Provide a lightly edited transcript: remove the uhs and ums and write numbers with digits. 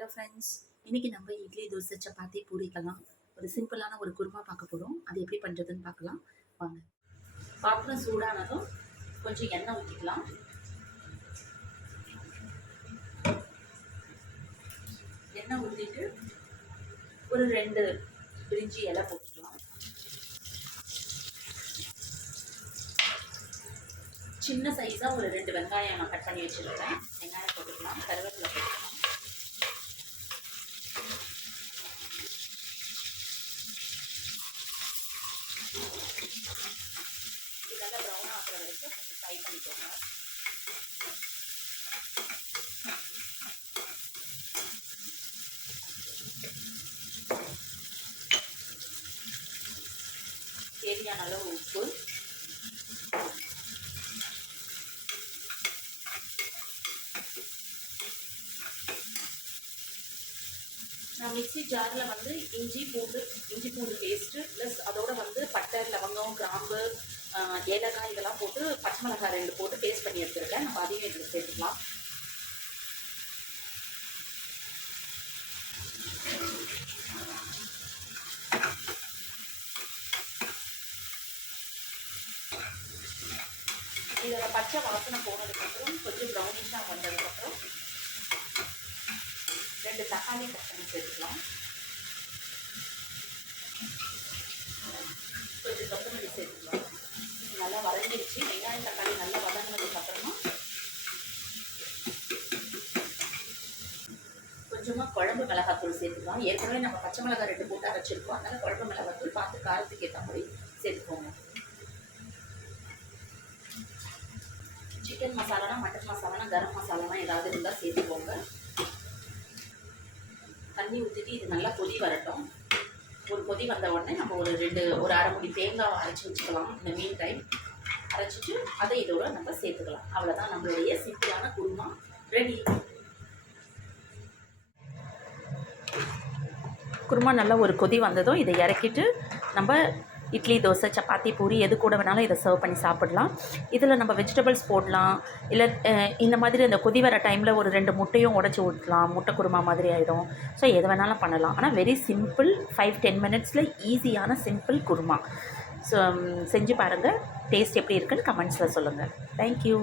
Hello friends, இன்றைக்கி நம்ம இட்லி, தோசை, சப்பாத்தி, பூரிக்கெல்லாம் ஒரு சிம்பிளான ஒரு குருமா பார்க்க போகிறோம். அது எப்படி பண்ணுறதுன்னு பார்க்கலாம் வாங்க. பாத்திரம் சூடானதும் கொஞ்சம் எண்ணெய் ஊற்றிக்கலாம். எண்ணெய் ஊற்றிட்டு ஒரு 2 பிரிஞ்சி இலை போட்டுக்கலாம். சின்ன சைஸாக ஒரு 2 வெங்காயம் நான் கட் பண்ணி வச்சுருக்கேன். வெங்காயம் போட்டுக்கலாம். கருவேப்பிலை போட்டுக்கலாம். இது நல்லா ப்ரௌன் ஆகிற வரைக்கும் கொஞ்சம் ஃப்ரை பண்ணிக்கோங்க. தேவையான அளவு உப்பு, நான் மிக்ஸி ஜாரில் வந்து இஞ்சி பூண்டு பேஸ்ட்டு ப்ளஸ் அதோட வந்து பட்டை, லவங்கம், கிராம்பு, ஏலக்காய் இதெல்லாம் போட்டு பச்சை மிளகாய் 2 போட்டு பேஸ்ட் பண்ணி எடுத்துருக்கேன். நம்ம அதையும் இதில் சேர்த்துக்கலாம். இதில் பச்சை வாசனை போனதுக்கப்புறம் கொஞ்சம் ப்ரௌனிஷாக வந்ததுக்கப்புறம் 2 தக்காளி கட் பண்ணி சேர்த்துக்கலாம். கொஞ்சம் கொத்தமல்லி சேர்த்துக்கலாம். நல்லா வதங்கிடுச்சு. வெங்காயம் தக்காளி நல்லா வதங்கினதுக்கப்புறமா கொஞ்சமாக குழம்பு மிளகாத்தூள் சேர்த்துக்கலாம். ஏற்கனவே நம்ம பச்சை மிளகாய் 2 போட்டு அரைச்சிருக்கோம். அதனால் குழம்பு மிளகாத்தூள் பார்த்து காரத்துக்கு ஏற்ற மாதிரி சேர்த்துக்கோங்க. சிக்கன் மசாலானா, மட்டன் மசாலானா, கரம் மசாலானா ஏதாவது இருந்தால் சேர்த்துக்கோங்க. தண்ணி ஊற்றிட்டு இது நல்லா கொதி வரட்டும். ஒரு கொதி வந்த உடனே நம்ம ஒரு அரை முடி தேங்காய் அரைச்சி வச்சுக்கலாம். இந்த மீன் டைம் அரைச்சிட்டு அதை இதோட நம்ம சேர்த்துக்கலாம். அவ்வளோதான், நம்மளுடைய சிம்பிளான குருமா ரெடி. குருமா நல்லா ஒரு கொதி வந்ததும் இதை இறக்கிட்டு நம்ம இட்லி, தோசை, சப்பாத்தி, பூரி எது கூட வேணாலும் இதை சர்வ் பண்ணி சாப்பிடலாம். இதில் நம்ம வெஜிடபிள்ஸ் போடலாம். இல்லை இந்த மாதிரி அந்த கொதி வர டைமில் ஒரு 2 முட்டையும் உடச்சி ஊற்றலாம். முட்டை குருமா மாதிரி ஆகிடும். ஸோ எது வேணாலும் பண்ணலாம். ஆனால் வெரி சிம்பிள், 5-10 மினிட்ஸில் ஈஸியான சிம்பிள் குருமா. ஸோ செஞ்சு பாருங்கள். டேஸ்ட் எப்படி இருக்குன்னு கமெண்ட்ஸில் சொல்லுங்கள். தேங்க்யூ.